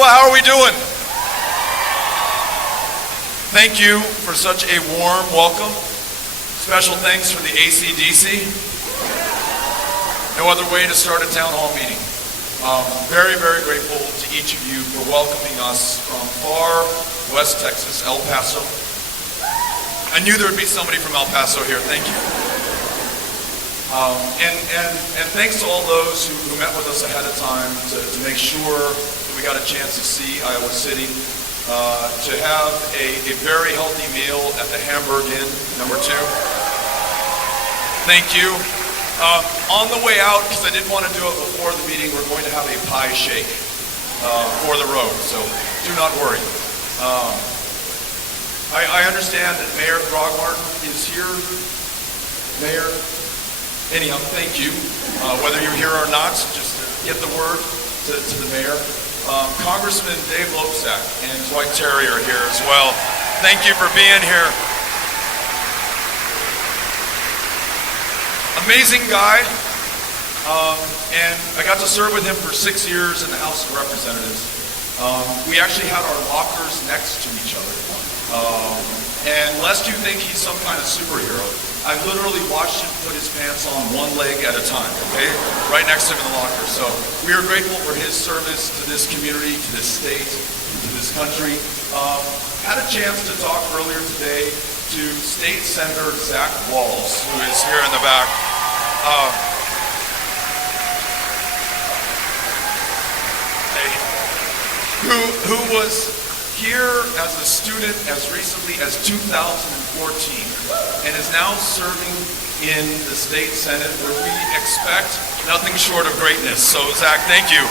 Iowa, how are we doing? Thank you for such a warm welcome. Special thanks for the AC/DC. No other way to start a town hall meeting. Very, very grateful to each of you for welcoming us from far West Texas, El Paso. I knew there would be somebody from El Paso here. Thank you. And thanks to all those who met with us ahead of time to make sure that we got a chance to see Iowa City, to have a very healthy meal at the Hamburg Inn, number 2. Thank you. On the way out, because I didn't want to do it before the meeting, we're going to have a pie shake for the road, so do not worry. I understand that Mayor Throgmorton is here. Mayor, anyhow, thank you. Whether you're here or not, just to get the word to the mayor. Congressman Dave Loebsack and his white terrier are here as well. Thank you for being here. Amazing guy, and I got to serve with him for 6 years in the House of Representatives. We actually had our lockers next to each other. And lest you think he's some kind of superhero, I literally watched him put his pants on one leg at a time, okay? Right next to him in the locker. So we are grateful for his service to this community, to this state, to this country. Had a chance to talk earlier today to State Senator Zach Walz, who is here in the back. Who was here as a student as recently as 2014 and is now serving in the state senate, where we expect nothing short of greatness. So Zach, thank you.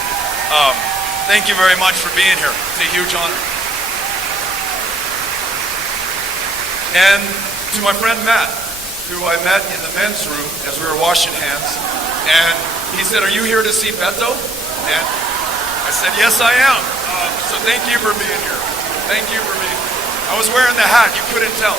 Thank you very much for being here. It's a huge honor. And to my friend Matt, who I met in the men's room as we were washing hands, and he said, "Are you here to see Beto?" And I said, "Yes, I am." So thank you for being here. Thank you for being here. I was wearing the hat, you couldn't tell.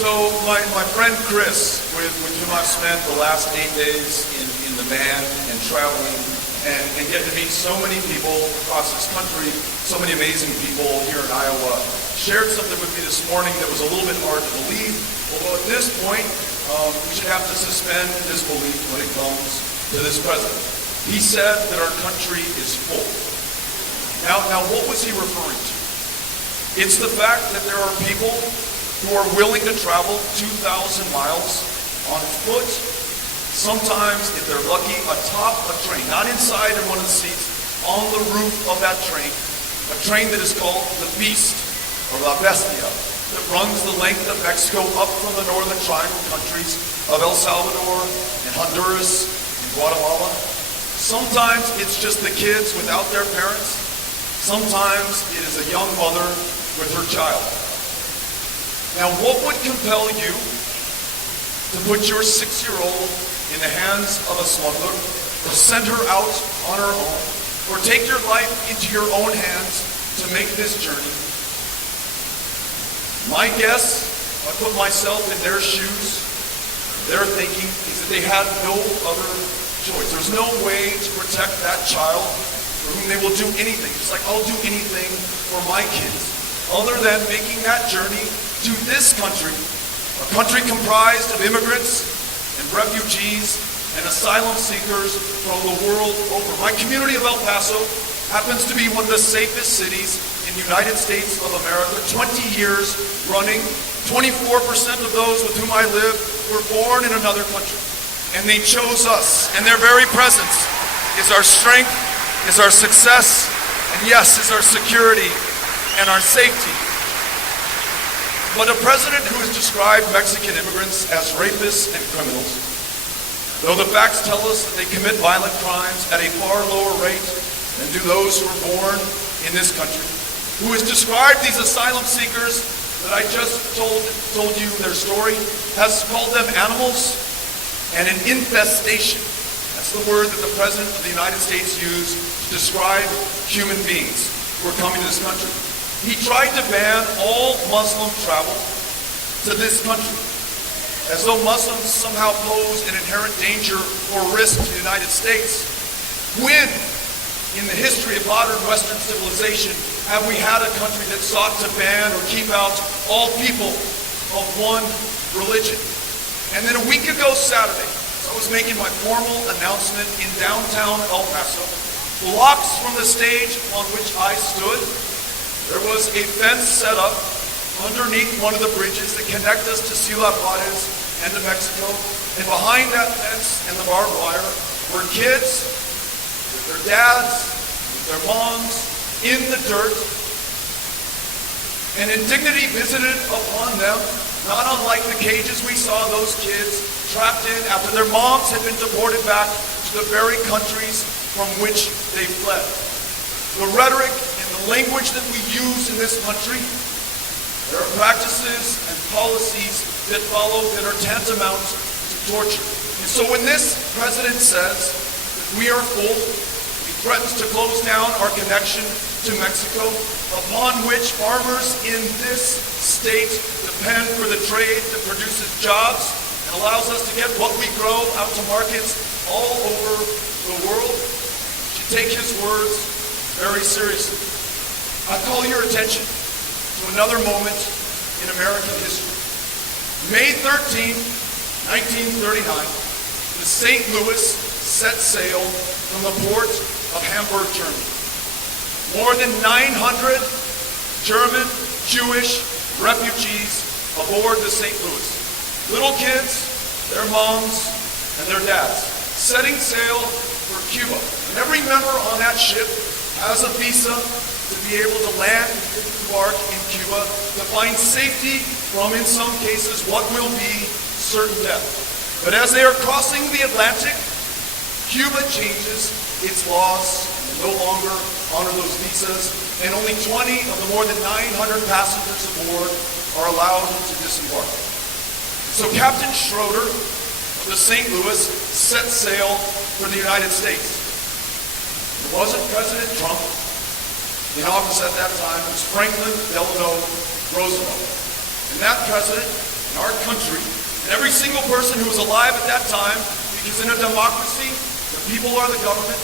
So my friend Chris, with whom I've spent the last 8 days in the van and traveling and get to meet so many people across this country, so many amazing people here in Iowa, shared something with me this morning that was a little bit hard to believe. Although at this point, we should have to suspend disbelief when it comes to this president. He said that our country is full. Now what was he referring to? It's the fact that there are people who are willing to travel 2,000 miles on foot, sometimes, if they're lucky, atop a train, not inside in one of the seats, on the roof of that train, a train that is called the Beast, or La Bestia, that runs the length of Mexico up from the northern triangle countries of El Salvador and Honduras and Guatemala. Sometimes it's just the kids without their parents. Sometimes it is a young mother with her child. Now, what would compel you to put your 6-year-old in the hands of a smuggler, or send her out on her own, or take your life into your own hands to make this journey? My guess, if I put myself in their shoes, their thinking is that they had no other choice. There's no way to protect that child for whom they will do anything, just like I'll do anything for my kids, other than making that journey to this country, a country comprised of immigrants and refugees and asylum seekers from the world over. My community of El Paso happens to be one of the safest cities in the United States of America. 20 years running, 24% of those with whom I live were born in another country. And they chose us, and their very presence is our strength, is our success, and yes, is our security and our safety. But a president who has described Mexican immigrants as rapists and criminals, though the facts tell us that they commit violent crimes at a far lower rate than do those who are born in this country, who has described these asylum seekers that I just told you their story, has called them animals and an infestation. That's the word that the President of the United States used to describe human beings who are coming to this country. He tried to ban all Muslim travel to this country, as though Muslims somehow pose an inherent danger or risk to the United States, when in the history of modern Western civilization have we had a country that sought to ban or keep out all people of one religion. And then a week ago Saturday, I was making my formal announcement in downtown El Paso. Blocks from the stage on which I stood, there was a fence set up underneath one of the bridges that connect us to Ciudad Juarez and to Mexico. And behind that fence and the barbed wire were kids with their dads, with their moms, in the dirt. And indignity visited upon them, not unlike the cages we saw those kids trapped in after their moms had been deported back to the very countries from which they fled. The rhetoric and the language that we use in this country, there are practices and policies that follow that are tantamount to torture. And so when this president says that we are full, he threatens to close down our connection to Mexico, upon which farmers in this state depend for the trade that produces jobs and allows us to get what we grow out to markets all over the world, should take his words very seriously. I call your attention to another moment in American history. May 13, 1939, the St. Louis set sail from the port of Hamburg, Germany. More than 900 German, Jewish refugees aboard the St. Louis. Little kids, their moms, and their dads, setting sail for Cuba. And every member on that ship has a visa to be able to land and embark in Cuba to find safety from, in some cases, what will be certain death. But as they are crossing the Atlantic, Cuba changes its laws and no longer honor those visas, and only 20 of the more than 900 passengers aboard are allowed to disembark. So Captain Schroeder of the St. Louis set sail for the United States. It wasn't President Trump. In office at that time, it was Franklin Delano Roosevelt. And that president, in our country, and every single person who was alive at that time, because in a democracy, the people are the government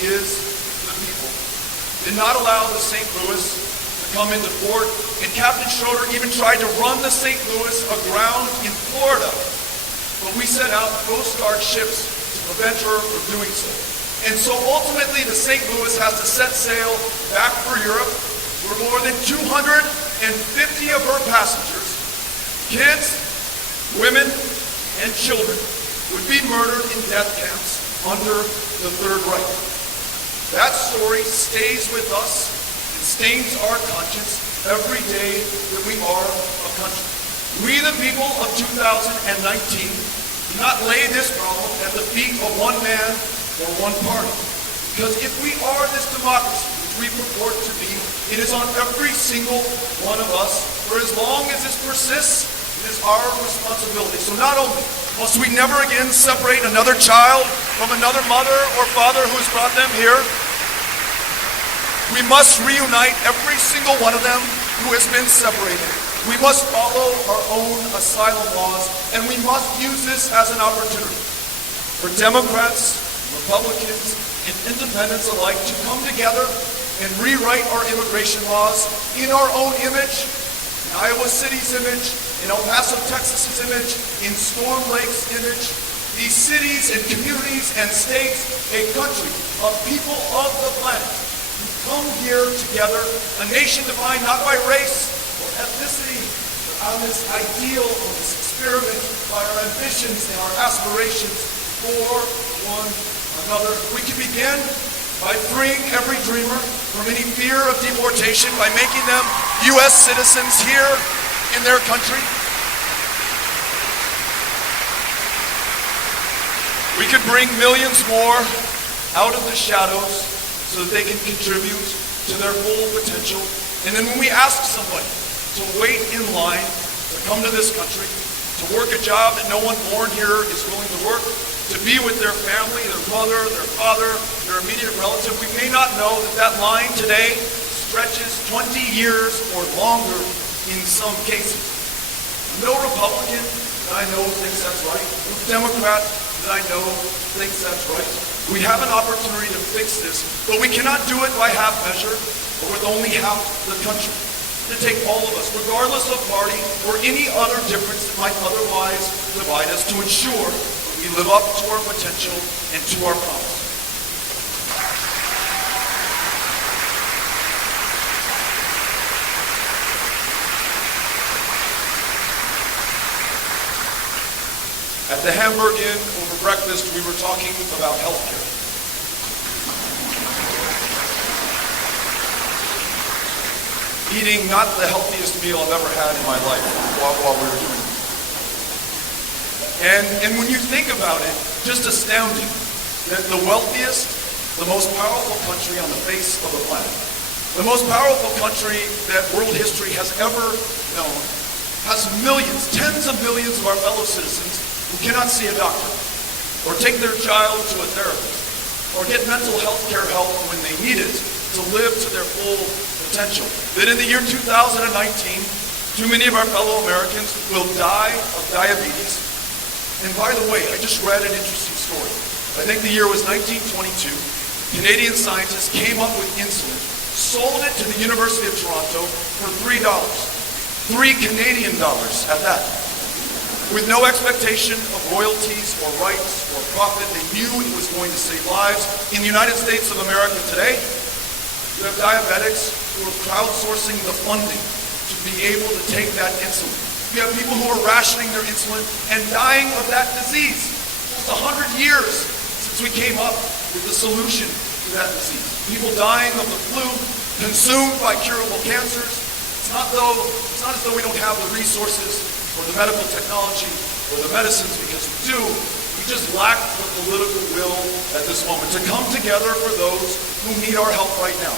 is the people, did not allow the St. Louis to come into port, and Captain Schroeder even tried to run the St. Louis aground in Florida. But we sent out Coast Guard ships to prevent her from doing so. And so ultimately the St. Louis has to set sail back for Europe, where more than 250 of her passengers, kids, women, and children, would be murdered in death camps under the Third Reich. That story stays with us and stains our conscience every day that we are a country. We, the people of 2019, do not lay this problem at the feet of one man or one party. Because if we are this democracy, which we purport to be, it is on every single one of us. For as long as this persists, it is our responsibility. So not only must we never again separate another child from another mother or father who has brought them here, we must reunite every single one of them who has been separated. We must follow our own asylum laws, and we must use this as an opportunity for Democrats, Republicans, and independents alike to come together and rewrite our immigration laws in our own image, in Iowa City's image, in El Paso, Texas's image, in Storm Lake's image. These cities and communities and states, a country of people of the planet who come here together, a nation defined not by race or ethnicity, but on this ideal or this experiment by our ambitions and our aspirations for one another. We can begin by freeing every dreamer from any fear of deportation, by making them U.S. citizens here in their country. We could bring millions more out of the shadows so that they can contribute to their full potential. And then when we ask somebody to wait in line to come to this country, to work a job that no one born here is willing to work, to be with their family, their mother, their father, their immediate relative, we may not know that that line today stretches 20 years or longer in some cases. No Republican that I know thinks that's right. No Democrat that I know thinks that's right. We have an opportunity to fix this, but we cannot do it by half measure or with only half the country. To take all of us, regardless of party or any other difference that might otherwise divide us, to ensure we live up to our potential and to our promise. At the Hamburg Inn over breakfast, we were talking about healthcare. Eating not the healthiest meal I've ever had in my life while we were doing it. And when you think about it, just astounding that the wealthiest, the most powerful country on the face of the planet, the most powerful country that world history has ever known, has millions, tens of millions of our fellow citizens who cannot see a doctor, or take their child to a therapist, or get mental health care help when they need it to live to their full potential. That in the year 2019, too many of our fellow Americans will die of diabetes. And by the way, I just read an interesting story. I think the year was 1922. Canadian scientists came up with insulin, sold it to the University of Toronto for $3. $3 Canadian at that. With no expectation of royalties or rights or profit, they knew it was going to save lives. In the United States of America today, you have diabetics who are crowdsourcing the funding to be able to take that insulin. You have people who are rationing their insulin and dying of that disease. It's 100 years since we came up with the solution to that disease. People dying of the flu, consumed by curable cancers. It's not as though we don't have the resources or the medical technology or the medicines, because we do. We just lack the political will at this moment to come together for those who need our help right now.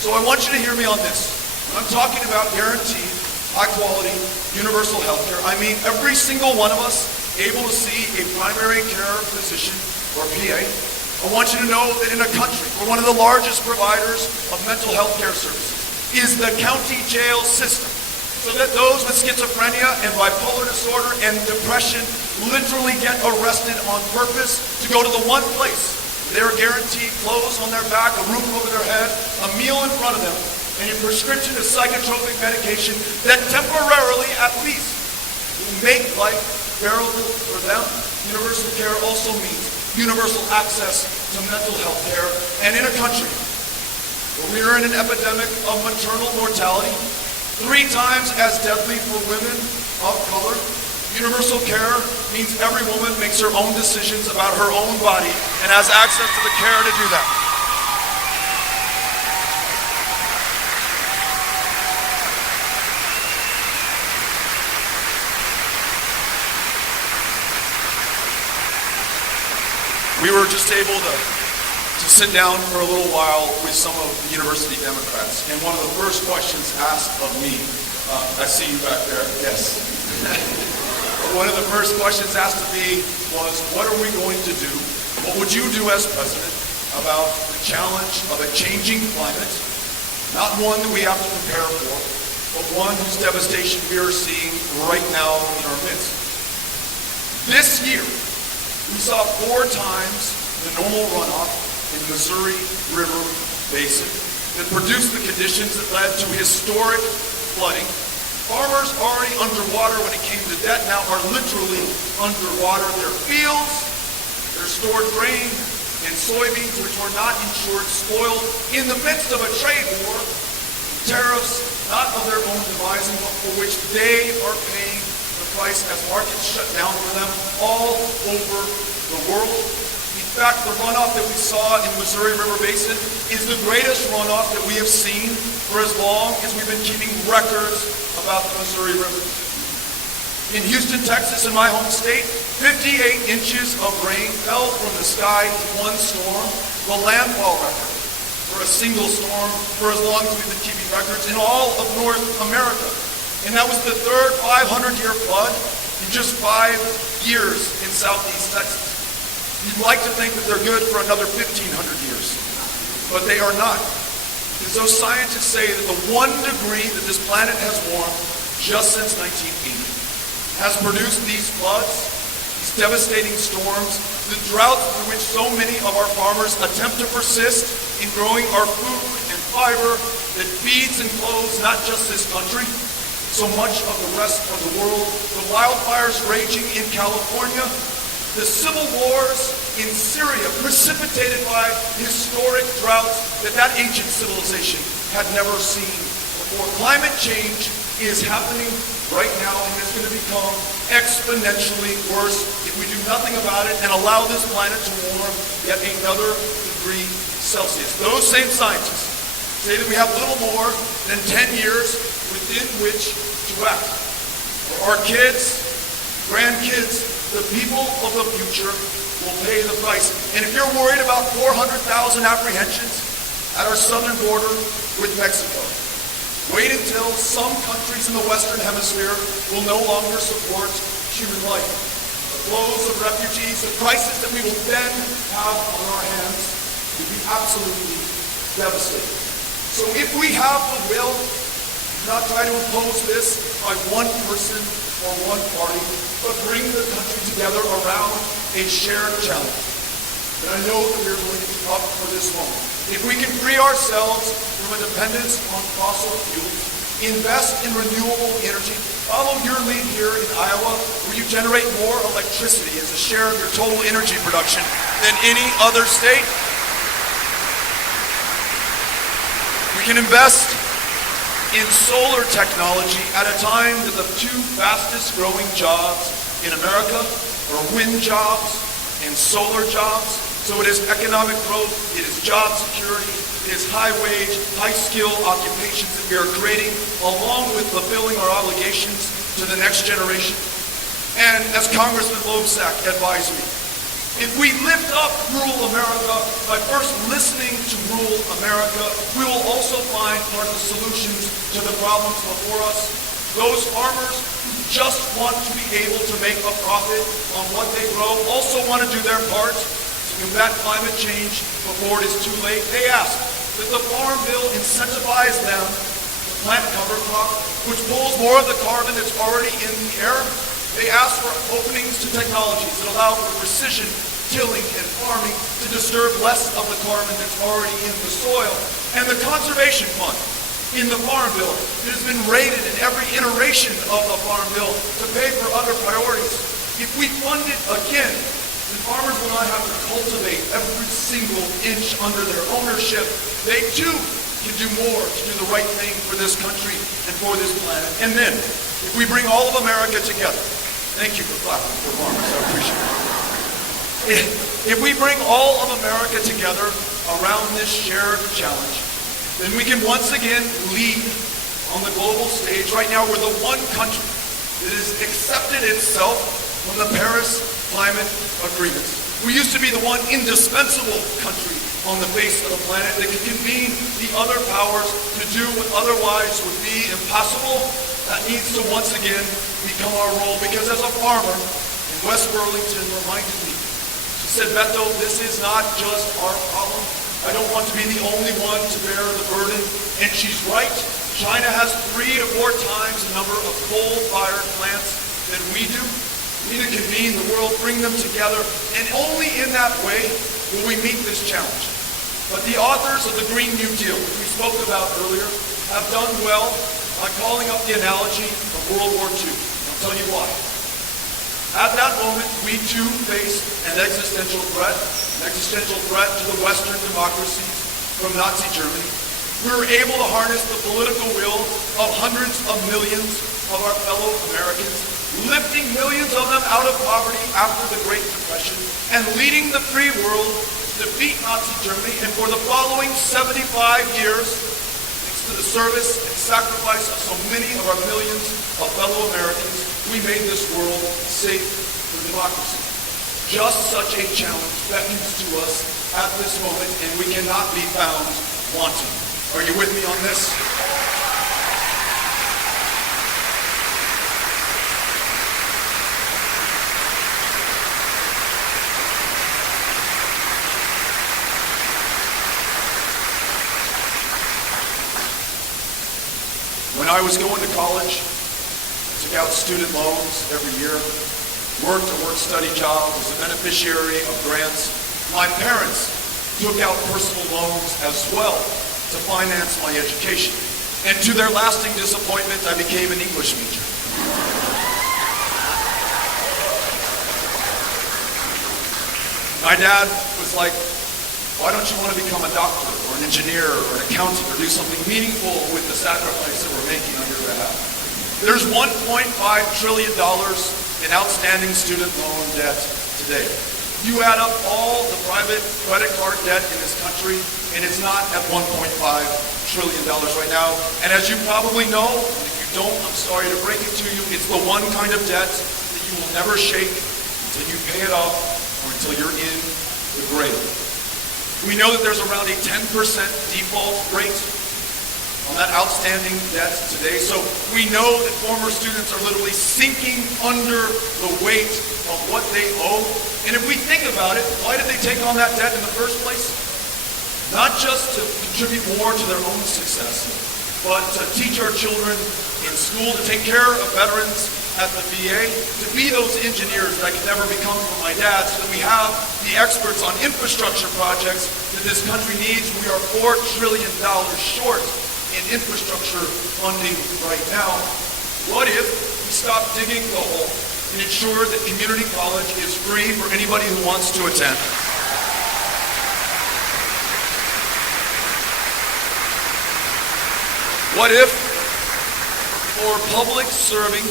So I want you to hear me on this. When I'm talking about guaranteed, high-quality, universal health care, I mean every single one of us able to see a primary care physician or PA. I want you to know that in a country where one of the largest providers of mental health care services is the county jail system, so that those with schizophrenia and bipolar disorder and depression literally get arrested on purpose to go to the one place they're guaranteed clothes on their back, a roof over their head, a meal in front of them, and a prescription of psychotropic medication that temporarily, at least, will make life bearable for them. Universal care also means universal access to mental health care. And in a country where we are in an epidemic of maternal mortality, 3 times as deadly for women of color, universal care means every woman makes her own decisions about her own body and has access to the care to do that. We were just able to sit down for a little while with some of the university Democrats, and one of the first questions asked of me, I see you back there, yes. One of the first questions asked of me was, what are we going to do? What would you do as president about the challenge of a changing climate? Not one that we have to prepare for, but one whose devastation we are seeing right now in our midst. This year, we saw 4 times the normal runoff in Missouri River Basin that produced the conditions that led to historic flooding. Farmers already underwater when it came to debt now are literally underwater. Their fields, their stored grain and soybeans, which were not insured, spoiled in the midst of a trade war, tariffs not of their own devising, but for which they are paying the price as markets shut down for them all over the world. In fact, the runoff that we saw in Missouri River Basin is the greatest runoff that we have seen for as long as we've been keeping records about the Missouri River. In Houston, Texas, in my home state, 58 inches of rain fell from the sky in one storm, the landfall record for a single storm for as long as we've been keeping records in all of North America. And that was the third 500-year flood in just 5 years in southeast Texas. You'd like to think that they're good for another 1,500 years, but they are not. Because those scientists say that the 1 degree that this planet has warmed just since 1980 has produced these floods, these these devastating storms, the droughts through which so many of our farmers attempt to persist in growing our food and fiber that feeds and clothes not just this country, so much of the rest of the world, the wildfires raging in California, the civil wars in Syria precipitated by historic droughts that ancient civilization had never seen before. Climate change is happening right now, and it's going to become exponentially worse if we do nothing about it and allow this planet to warm yet another degree Celsius. Those same scientists say that we have little more than 10 years within which to act. For our kids, grandkids, the people of the future will pay the price. And if you're worried about 400,000 apprehensions at our southern border with Mexico, wait until some countries in the Western Hemisphere will no longer support human life. The flows of refugees, the crisis that we will then have on our hands will be absolutely devastating. So if we have the will, do not try to impose this by one person or one party, but bring the country together around a shared challenge. And I know that we are going to be up for this moment. If we can free ourselves from a dependence on fossil fuels, invest in renewable energy, follow your lead here in Iowa, where you generate more electricity as a share of your total energy production than any other state. We can invest in solar technology at a time that the two fastest growing jobs in America are wind jobs and solar jobs. So it is economic growth, it is job security, it is high wage, high skill occupations that we are creating, along with fulfilling our obligations to the next generation. And as Congressman Loebsack advised me, if we lift up rural America by first listening to rural America, we will also find part of the solutions to the problems before us. Those farmers who just want to be able to make a profit on what they grow also want to do their part to combat climate change before it is too late. They ask that the Farm Bill incentivize them to plant cover crop, which pulls more of the carbon that's already in the air. They ask for openings to technologies that allow for precision tilling and farming to disturb less of the carbon that's already in the soil. And the Conservation Fund in the Farm Bill that has been raided in every iteration of the Farm Bill to pay for other priorities. If we fund it again, then farmers will not have to cultivate every single inch under their ownership. They too can do more to do the right thing for this country and for this planet. And then, if we bring all of America together, thank you for clapping for farmers, I appreciate it. If we bring all of America together around this shared challenge, then we can once again lead on the global stage. Right now, we're the one country that has accepted itself from the Paris Climate Agreements. We used to be the one indispensable country on the face of the planet that could convene the other powers to do what otherwise would be impossible. That needs to once again become our role, because as a farmer in West Burlington reminded me, she said, Beto, this is not just our problem. I don't want to be the only one to bear the burden. And she's right. China has 3 to 4 times the number of coal-fired plants than we do. We need to convene the world, bring them together, and only in that way will we meet this challenge. But the authors of the Green New Deal, which we spoke about earlier, have done well by calling up the analogy of World War II. I'll tell you why. At that moment, we too faced an existential threat to the Western democracies from Nazi Germany. We were able to harness the political will of hundreds of millions of our fellow Americans, lifting millions of them out of poverty after the Great Depression, and leading the free world to defeat Nazi Germany. And for the following 75 years, thanks to the service and sacrifice of so many of our millions of fellow Americans, we made this world safe for democracy. Just such a challenge beckons to us at this moment, and we cannot be found wanting. Are you with me on this? When I was going to college, I took out student loans every year. worked a work-study job, was a beneficiary of grants. My parents took out personal loans as well to finance my education. And to their lasting disappointment, I became an English major. My dad was like, why don't you want to become a doctor or an engineer or an accountant or do something meaningful with the sacrifice that we're making on your behalf? There's $1.5 trillion in outstanding student loan debt today. You add up all the private credit card debt in this country, and it's not at $1.5 trillion right now. And as you probably know, and if you don't, I'm sorry to break it to you, it's the one kind of debt that you will never shake until you pay it off or until you're in the grave. We know that there's around a 10% default rate on that outstanding debt today. So we know that former students are literally sinking under the weight of what they owe. And if we think about it, why did they take on that debt in the first place? Not just to contribute more to their own success, but to teach our children in school, to take care of veterans at the VA, to be those engineers that I could never become for my dad, so that we have the experts on infrastructure projects that this country needs. We are $4 trillion short in infrastructure funding right now. What if we stop digging the hole and ensure that community college is free for anybody who wants to attend? What if, for public serving,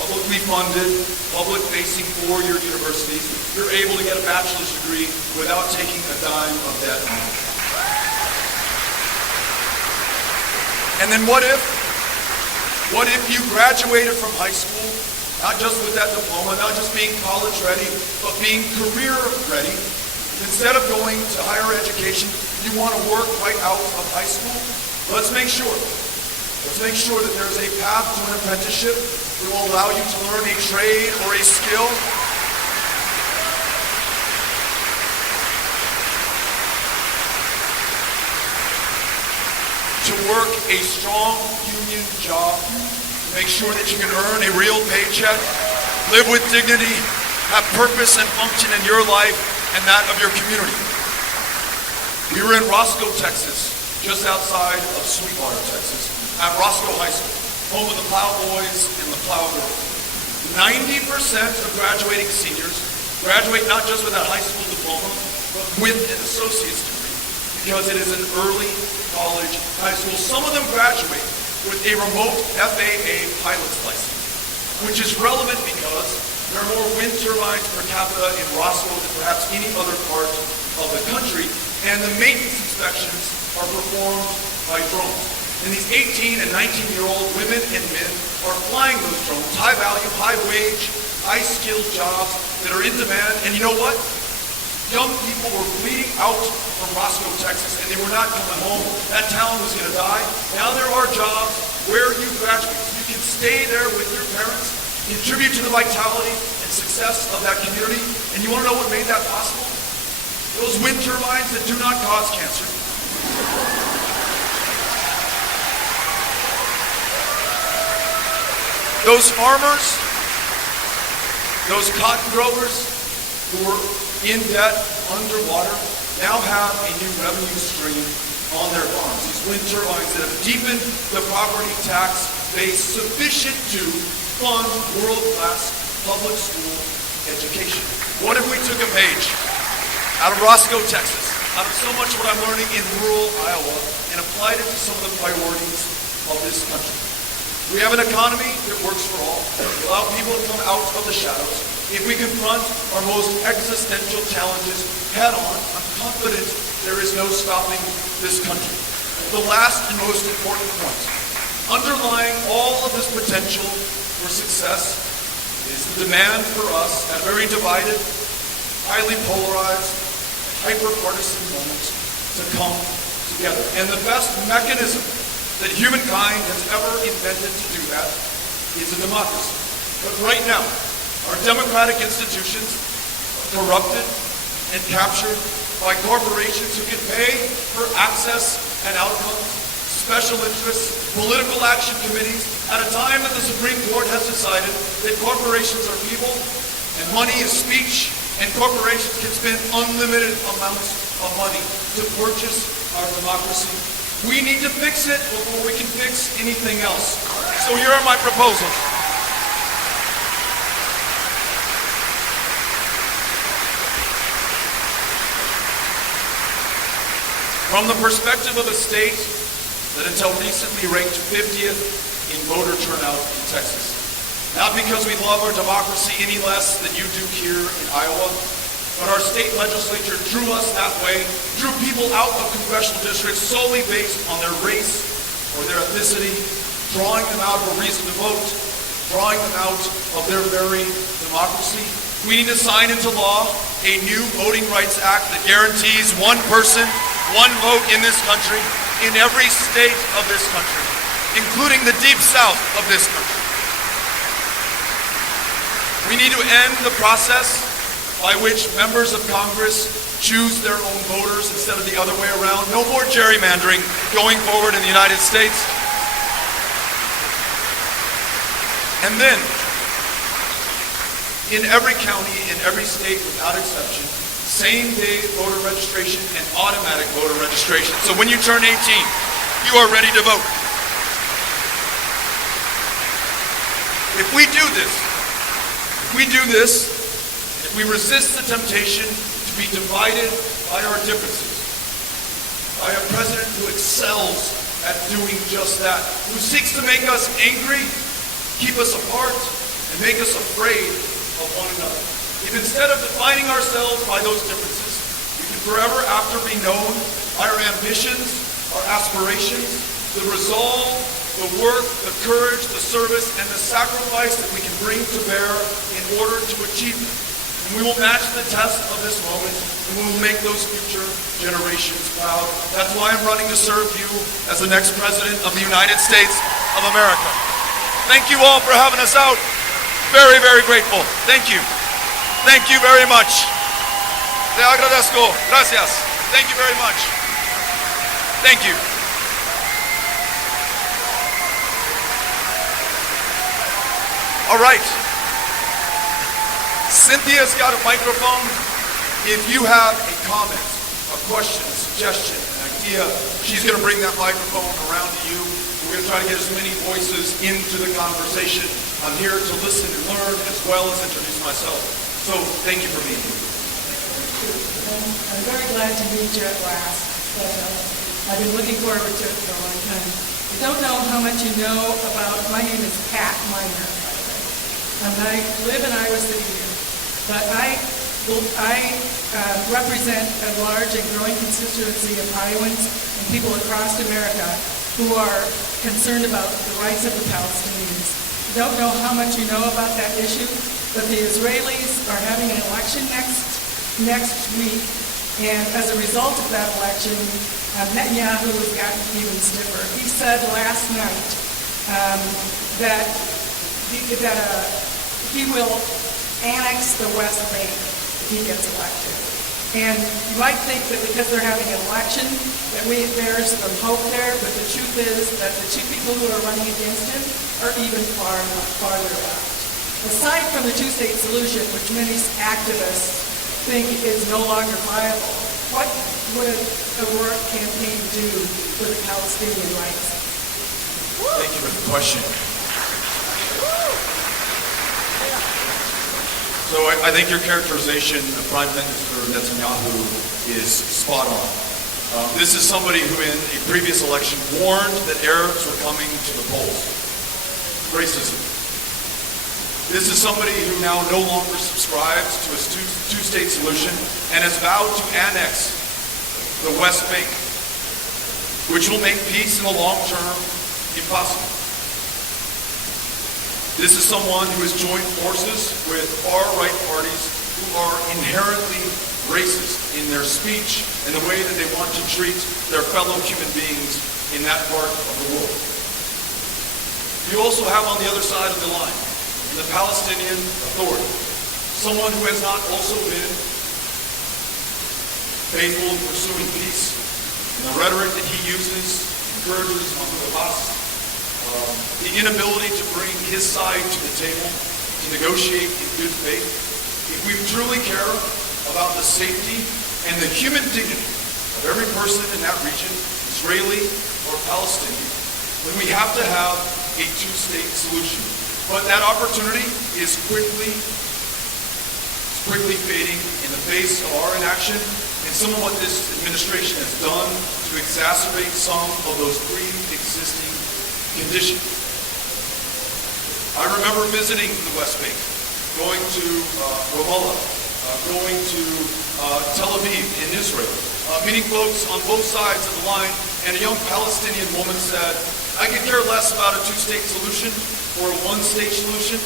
publicly funded, public-facing four-year universities, you're able to get a bachelor's degree without taking a dime of debt? And then what if you graduated from high school, not just with that diploma, not just being college ready, but being career ready? Instead of going to higher education, you want to work right out of high school? Let's make sure that there's a path to an apprenticeship that will allow you to learn a trade or a skill. To work a strong union job, to make sure that you can earn a real paycheck, live with dignity, have purpose and function in your life and that of your community. We were in Roscoe, Texas, just outside of Sweetwater, Texas, at Roscoe High School, home of the Plow Boys and the Plow Girls. 90% of graduating seniors graduate not just with a high school diploma, but with an associate's degree, because it is an early college, high school. Some of them graduate with a remote FAA pilot's license, which is relevant because there are more wind turbines per capita in Roscoe than perhaps any other part of the country, and the maintenance inspections are performed by drones. And these 18 and 19-year-old women and men are flying those drones, high-value, high-wage, high-skilled jobs that are in demand. And you know what? Young people were bleeding out from Roscoe, Texas, and they were not coming home. That town was going to die. Now there are jobs where you graduate. You can stay there with your parents, contribute to the vitality and success of that community. And you want to know what made that possible? Those wind turbines that do not cause cancer. Those farmers, those cotton growers who were in debt, underwater, now have a new revenue stream on their farms. These wind turbines that have deepened the property tax base sufficient to fund world-class public school education. What if we took a page out of Roscoe, Texas, out of so much what I'm learning in rural Iowa, and applied it to some of the priorities of this country? We have an economy that works for all. We allow people to come out of the shadows. If we confront our most existential challenges head on, I'm confident there is no stopping this country. The last and most important point, underlying all of this potential for success is the demand for us at a very divided, highly polarized, hyper-partisan moment to come together. And the best mechanism that humankind has ever invented to do that is a democracy. But right now, our democratic institutions are corrupted and captured by corporations who can pay for access and outcomes, special interests, political action committees, at a time that the Supreme Court has decided that corporations are evil And money is speech, and corporations can spend unlimited amounts of money to purchase our democracy. We need to fix it before we can fix anything else. So here are my proposals. From the perspective of a state that until recently ranked 50th in voter turnout in Texas. Not because we love our democracy any less than you do here in Iowa, but our state legislature drew us that way, drew people out of congressional districts solely based on their race or their ethnicity, drawing them out of a reason to vote, drawing them out of their very democracy. We need to sign into law a new Voting Rights Act that guarantees one person, one vote in this country, in every state of this country, including the deep south of this country. We need to end the process by which members of Congress choose their own voters instead of the other way around. No more gerrymandering going forward in the United States. And then, in every county, in every state without exception, same-day voter registration and automatic voter registration. So when you turn 18, you are ready to vote. If we do this, if we resist the temptation to be divided by our differences, by a president who excels at doing just that, who seeks to make us angry, keep us apart, and make us afraid of one another. If instead of defining ourselves by those differences, we can forever after be known by our ambitions, our aspirations, the resolve, the work, the courage, the service, and the sacrifice that we can bring to bear in order to achieve them. And we will match the test of this moment, and we will make those future generations proud. That's why I'm running to serve you as the next President of the United States of America. Thank you all for having us out. Very, very grateful. Thank you. Thank you very much. Le agradezco. Gracias. Thank you very much. Thank you. All right. Cynthia's got a microphone. If you have a comment, a question, a suggestion, an idea, she's going to bring that microphone around to you. We're going to try to get as many voices into the conversation. I'm here to listen and learn as well as introduce myself. So, thank you for being here. I'm very glad to meet you at last. But, I've been looking forward to it for a long time. I don't know how much you know about, my name is Pat Miner, by the way. And I live in Iowa City here. But I represent a large and growing constituency of Iowans and people across America who are concerned about the rights of the Palestinians. I don't know how much you know about that issue, but the Israelis are having an election next week, and as a result of that election, Netanyahu has gotten even stiffer. He said last night that he will annex the West Bank if he gets elected. And you might think that because they're having an election that there's some hope there, but the truth is that the two people who are running against him are even farther out. Aside from the two-state solution, which many activists think is no longer viable, what would a work campaign do for the Palestinian rights? Thank you for the question. So I think your characterization of Prime Minister Netanyahu is spot on. This is somebody who in a previous election warned that Arabs were coming to the polls. Racism. This is somebody who now no longer subscribes to a two-state solution and has vowed to annex the West Bank, which will make peace in the long term impossible. This is someone who has joined forces with far-right parties who are inherently racist in their speech and the way that they want to treat their fellow human beings in that part of the world. You also have on the other side of the line the Palestinian Authority, someone who has not also been faithful in pursuing peace. And the rhetoric that he uses encourages Mahmoud Abbas, the inability to bring his side to the table, to negotiate in good faith. If we truly care about the safety and the human dignity of every person in that region, Israeli or Palestinian, then we have to have a two-state solution. But that opportunity is quickly fading in the face of our inaction and some of what this administration has done to exacerbate some of those pre-existing conditions. I remember visiting the West Bank, going to Ramallah, going to Tel Aviv in Israel, meeting folks on both sides of the line, and a young Palestinian woman said, I could care less about a two-state solution or a one-state solution.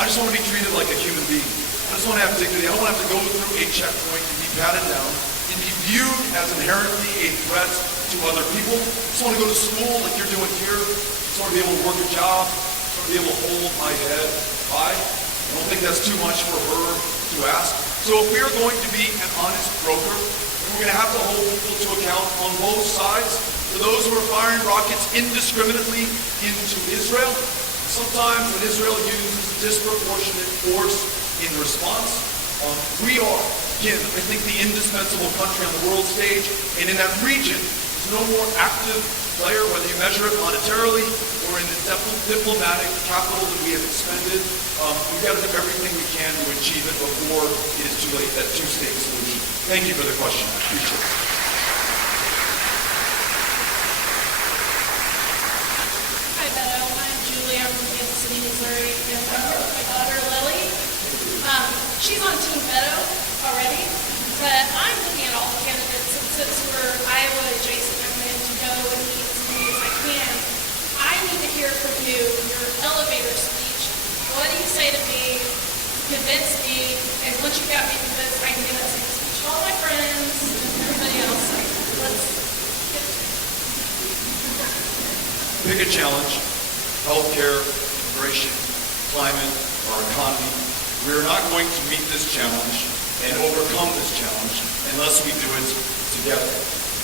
I just want to be treated like a human being. I just want to have dignity. I don't want to have to go through a checkpoint and be patted down and be viewed as inherently a threat to other people. I just want to go to school like you're doing here. I just want to be able to work a job. I just want to be able to hold my head high. I don't think that's too much for her to ask. So if we are going to be an honest broker, we're going to have to hold people to account on both sides. For those who are firing rockets indiscriminately into Israel, sometimes when Israel uses disproportionate force in response, we are, again, I think the indispensable country on the world stage, and in that region, there's no more active player, whether you measure it monetarily or in the diplomatic capital that we have expended. We've got to do everything we can to achieve it before it is too late, that two-state solution. Thank you for the question. I appreciate it. Hi, Beto. I'm Julie. I'm from Kansas City, Missouri, and I'm here with my daughter, Lily. She's on Team Beto already, but I'm looking at all the candidates, and since we're Iowa adjacent, I'm going to go and meet as many as I can. I need to hear from you, your elevator speech. What do you say to me to convince me, and once you've got me convinced, I can give that same speech to all my friends and everybody else. So let's get it. Pick a challenge: healthcare, immigration, climate, our economy. We are not going to meet this challenge and overcome this challenge unless we do it together.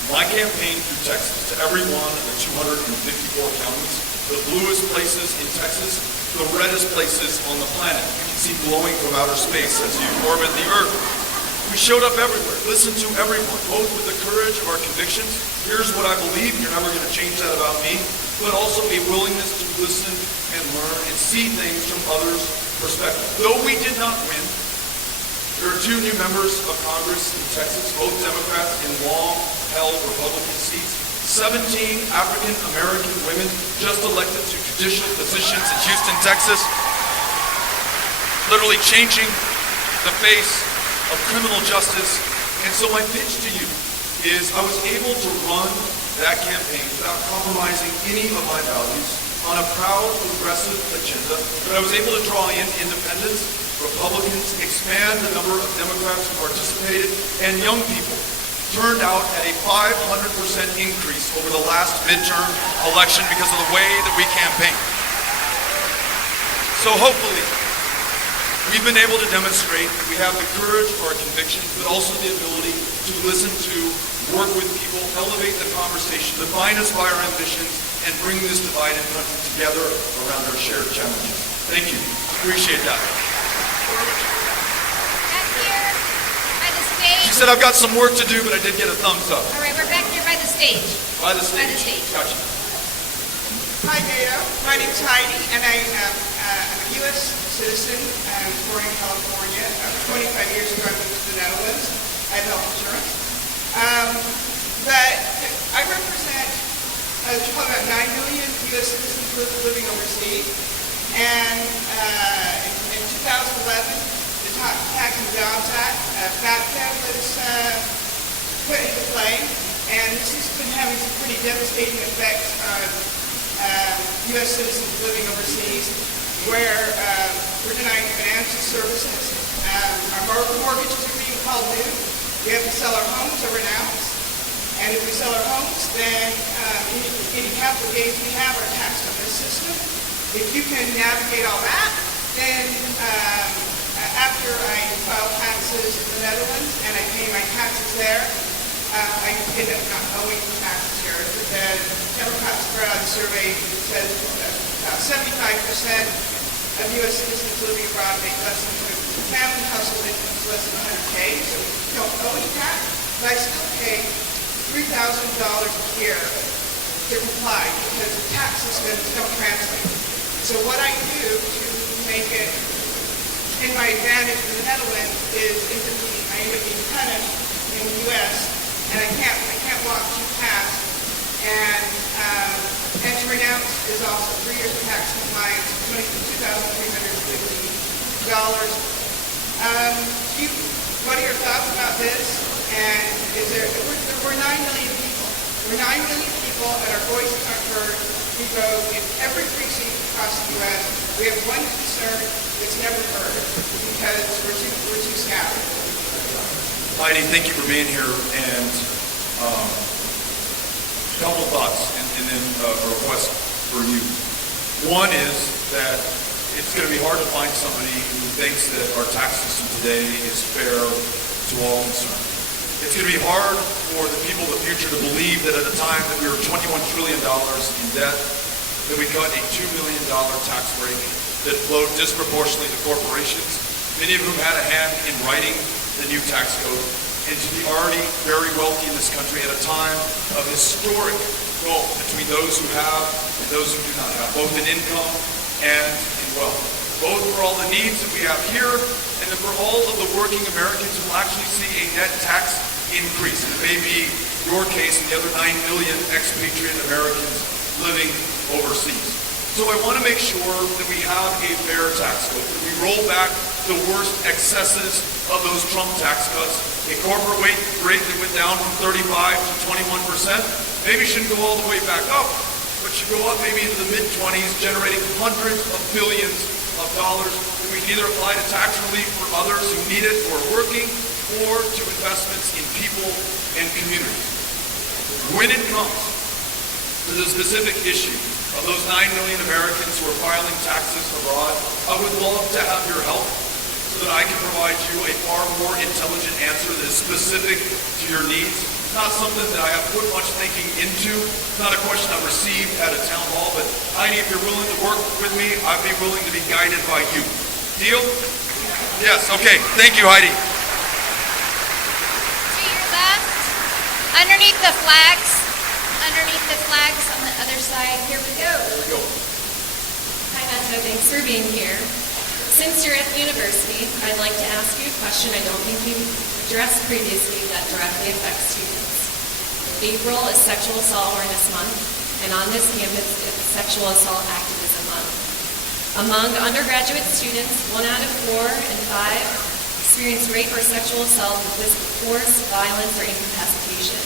My campaign through Texas to every one of the 254 counties, the bluest places in Texas, the reddest places on the planet. You can see glowing from outer space as you orbit the Earth. We showed up everywhere, listened to everyone, both with the courage of our convictions. Here's what I believe, you're never going to change that about me, but also a willingness to listen and learn and see things from others' perspective. Though we did not win, there are two new members of Congress in Texas, both Democrats in long-held Republican seats. 17 African-American women just elected to judicial positions in Houston, Texas, literally changing the face of criminal justice. And so my pitch to you is I was able to run that campaign without compromising any of my values on a proud, progressive agenda, but I was able to draw in independents, Republicans, expand the number of Democrats who participated, and young people turned out at a 500% increase over the last midterm election because of the way that we campaigned. So hopefully, we've been able to demonstrate that we have the courage for our convictions, but also the ability to listen to, work with people, elevate the conversation, define us by our ambitions, and bring this divided country together around our shared challenges. Thank you. Appreciate that. Back here by the stage. She said, I've got some work to do, but I did get a thumbs up. All right, we're back here by the stage. By the stage. By the stage. Gotcha. Hi, Beto. My name's Heidi, and I'm a U.S. citizen. I'm born in California. 25 years ago, I moved to the Netherlands. I have health insurance. But I represent probably about 9 million U.S. citizens living overseas. And in 2011, the Tax and Jobs Act, FATCA, was put into play. And this has been having some pretty devastating effects on U.S. citizens living overseas, where we're denying financial services. Our mortgages are being called new. We have to sell our homes or renounce. And if we sell our homes, then any capital gains we have are taxed on this system. If you can navigate all that, then after I file taxes in the Netherlands and I pay my taxes there, I end up not owing taxes here. The Democrats Crowd survey says about 75% of U.S. citizens living abroad make less than family household income is less than 100K, so we don't owe any tax, but I still pay $3,000 a year to comply because the tax systems don't translate. So what I do to make it in my advantage in the Netherlands is I end up being punished in the U.S. and I can't walk too fast. And to renounce is also 3 years of tax compliance, $2,350. What are your thoughts about this? And we're 9 million people. We're 9 million people, and our voices aren't heard. We vote in every precinct across the U.S. We have one concern that's never heard because we're too scattered. Heidi, thank you for being here, and a couple thoughts, and then a request for you. One is that it's going to be hard to find somebody who thinks that our tax system today is fair to all concerned. It's going to be hard for the people of the future to believe that at a time that we were $21 trillion in debt, that we got a $2 million tax break that flowed disproportionately to corporations, many of whom had a hand in writing the new tax code, and to be already very wealthy in this country at a time of historic gulf between those who have and those who do not have, both in income and in wealth. Both for all the needs that we have here, and then for all of the working Americans who will actually see a net tax increase. It may be your case and the other 9 million expatriate Americans living overseas. So I want to make sure that we have a fair tax code, that we roll back the worst excesses of those Trump tax cuts. A corporate rate that went down from 35 to 21%, maybe shouldn't go all the way back up, but should go up maybe into the mid-20s, generating hundreds of billions of dollars that we can either apply to tax relief for others who need it or are working, or to investments in people and communities. When it comes to the specific issue of those 9 million Americans who are filing taxes abroad, I would love to have your help so that I can provide you a far more intelligent answer that is specific to your needs. It's not something that I have put much thinking into. It's not a question I've received at a town hall, but Heidi, if you're willing to work with me, I'd be willing to be guided by you. Deal? Yes, okay. Thank you, Heidi. To your left, underneath the flags on the other side. Here we go. There we go. Hi, Beto. Thanks for being here. Since you're at the university, I'd like to ask you a question I don't think you addressed previously that directly affects students. April is Sexual Assault Awareness Month, and on this campus, it's Sexual Assault Activism Month. Among undergraduate students, 1 out of 4 and 5 experience rape or sexual assault with physical force, violence, or incapacitation.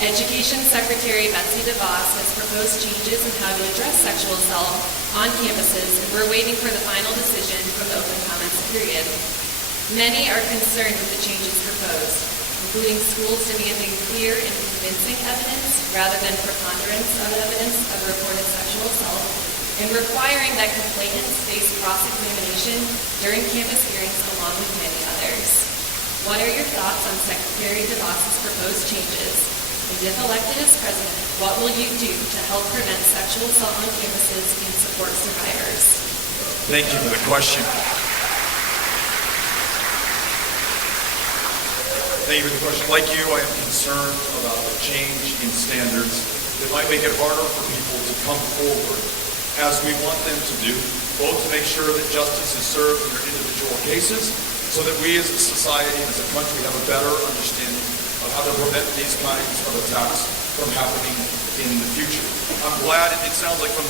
Education Secretary Betsy DeVos has proposed changes in how to address sexual assault on campuses, and we're waiting for the final decision from the open comments period. Many are concerned with the changes proposed, including schools demanding clear and convincing evidence rather than preponderance of evidence of reported sexual assault, and requiring that complainants face cross-examination during campus hearings along with many others. What are your thoughts on Secretary DeVos's proposed changes? And if elected as president, what will you do to help prevent sexual assault on campuses and support survivors? Thank you for the question. Thank you for the question. Like you, I am concerned about the change in standards that might make it harder for people to come forward as we want them to do, both to make sure that justice is served in their individual cases, so that we as a society and as a country have a better understanding of how to prevent these kinds of attacks from happening in the future. I'm glad it sounds like from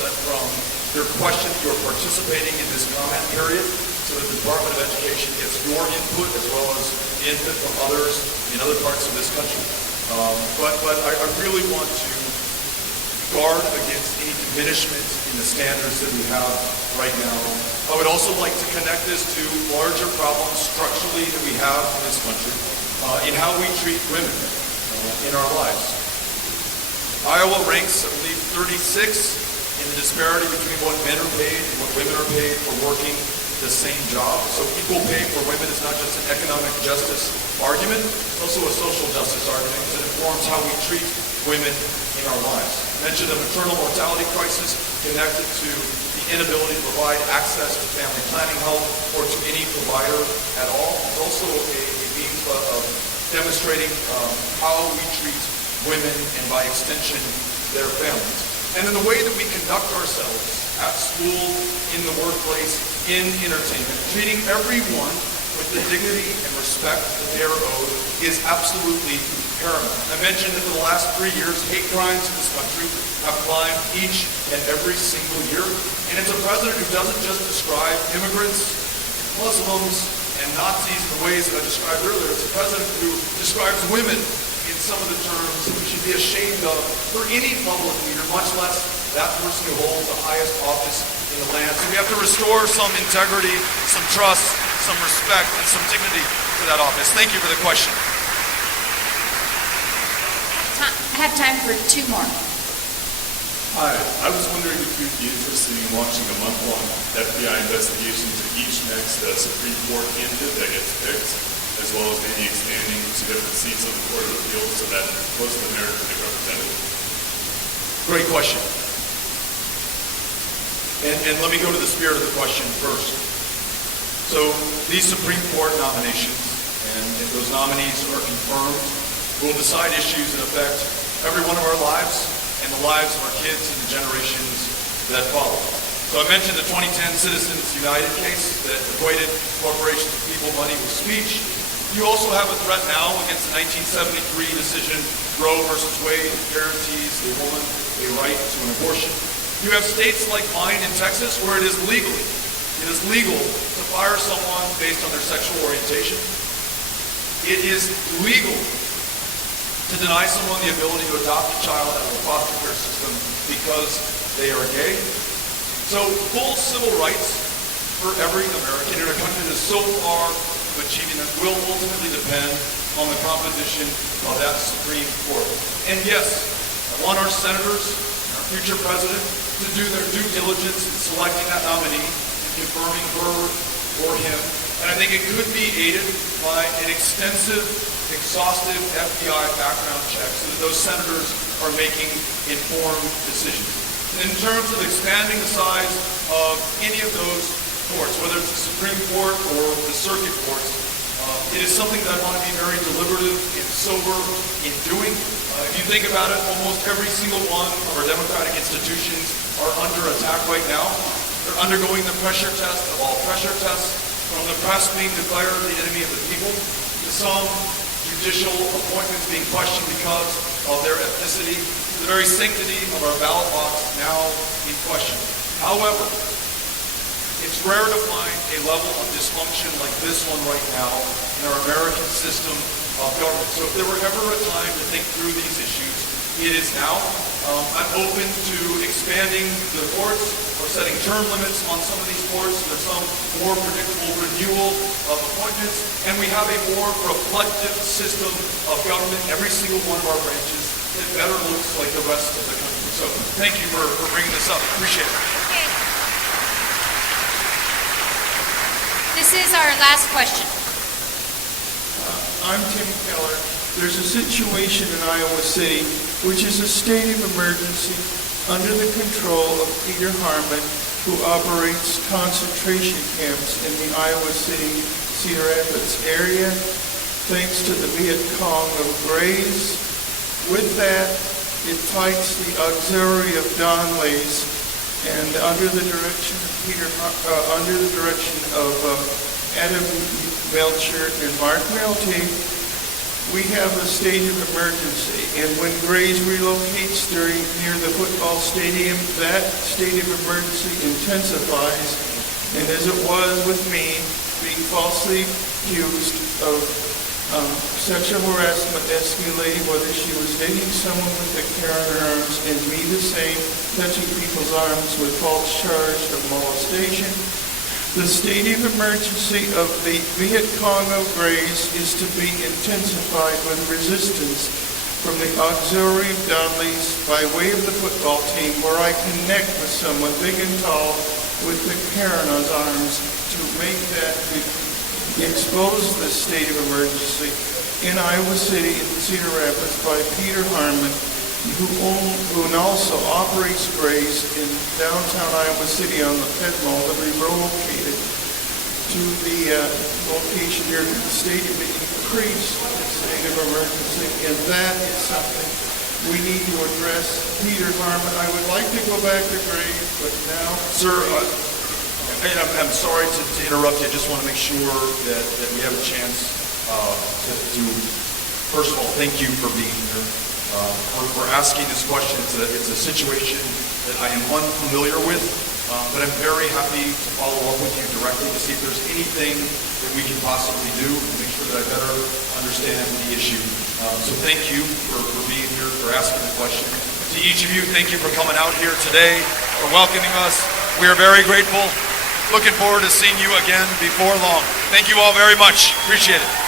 your question you're participating in this comment period so that the Department of Education gets your input as well as the input from others in other parts of this country. But I really want to guard against any diminishment in the standards that we have right now. I would also like to connect this to larger problems structurally that we have in this country in how we treat women in our lives. Iowa ranks, I believe, 36 in the disparity between what men are paid and what women are paid for working the same job. So equal pay for women is not just an economic justice argument, it's also a social justice argument because it informs how we treat women in our lives. I mentioned a maternal mortality crisis connected to the inability to provide access to family planning help or to any provider at all. It's also a means of demonstrating how we treat women and by extension their families. And in the way that we conduct ourselves at school, in the workplace, in entertainment, treating everyone with the dignity and respect that they are owed is absolutely paramount. I mentioned that for the last 3 years, hate crimes in this country have climbed each and every single year. And it's a president who doesn't just describe immigrants, Muslims, and Nazis in the ways that I described earlier. It's a president who describes women in some of the terms that we should be ashamed of for any public leader, much less that person who holds the highest office in the land. So we have to restore some integrity, some trust, some respect, and some dignity to that office. Thank you for the question. I have time for 2 more. Hi, I was wondering if you'd be interested in launching a month-long FBI investigation to each next Supreme Court candidate that gets picked, as well as maybe expanding to different seats on the Court of Appeals so that most of America is represented. Great question. And let me go to the spirit of the question first. So these Supreme Court nominations, and if those nominees are confirmed, will decide issues that affect every one of our lives and the lives of our kids and the generations that follow. So I mentioned the 2010 Citizens United case that equated corporations and people money with speech. You also have a threat now against the 1973 decision, Roe versus Wade, guarantees a woman a right to an abortion. You have states like mine in Texas where it is legal to fire someone based on their sexual orientation. It is legal to deny someone the ability to adopt a child out of a foster care system because they are gay. So full civil rights for every American in a country that is so far from achieving them will ultimately depend on the composition of that Supreme Court. And yes, I want our senators and our future president to do their due diligence in selecting that nominee and confirming her or him. And I think it could be aided by an extensive, exhaustive FBI background check so that those senators are making informed decisions. And in terms of expanding the size of any of those courts, whether it's the Supreme Court or the circuit courts, it is something that I want to be very deliberative and sober in doing. If you think about it, almost every single one of our democratic institutions are under attack right now. They're undergoing the pressure test of all pressure tests, from the press being declared the enemy of the people, to some judicial appointments being questioned because of their ethnicity, to the very sanctity of our ballot box now in question. However, it's rare to find a level of dysfunction like this one right now in our American system of government. So if there were ever a time to think through these issues, it is now. I'm open to expanding the courts or setting term limits on some of these courts. There's some more predictable renewal of appointments, and we have a more reflective system of government, every single one of our branches, that better looks like the rest of the country. So thank you for bringing this up. Appreciate it. Okay. This is our last question. I'm Tim Keller. There's a situation in Iowa City which is a state of emergency under the control of Peter Harmon, who operates concentration camps in the Iowa City, Cedar Rapids area, thanks to the Viet Cong of Grays. With that, it fights the auxiliary of Don Lays, and under the direction of Adam Melcher and Mark Melty, we have a state of emergency. And when Grays relocates near the football stadium, that state of emergency intensifies. And as it was with me, being falsely accused of sexual harassment, escalating whether she was dating someone with the Karen arms, and me the same, touching people's arms with false charge of molestation. The state of emergency of the Viet Cong of Grays is to be intensified with resistance from the auxiliary of Donleys by way of the football team, where I connect with someone big and tall with the Karen on his arms to make that expose the state of emergency in Iowa City and Cedar Rapids by Peter Harmon who also operates Grace in downtown Iowa City on the Fed Mall, that we relocated to the location here at the stadium to increase the state of emergency, and that is something we need to address. Peter Harmon, I would like to go back to Grace, but now... Sir, and I'm sorry to interrupt you. I just want to make sure that we have a chance to, first of all, thank you for being here. For asking this question. It's a situation that I am unfamiliar with, but I'm very happy to follow up with you directly to see if there's anything that we can possibly do to make sure that I better understand the issue. So thank you for being here, for asking the question. To each of you, thank you for coming out here today, for welcoming us. We are very grateful. Looking forward to seeing you again before long. Thank you all very much. Appreciate it.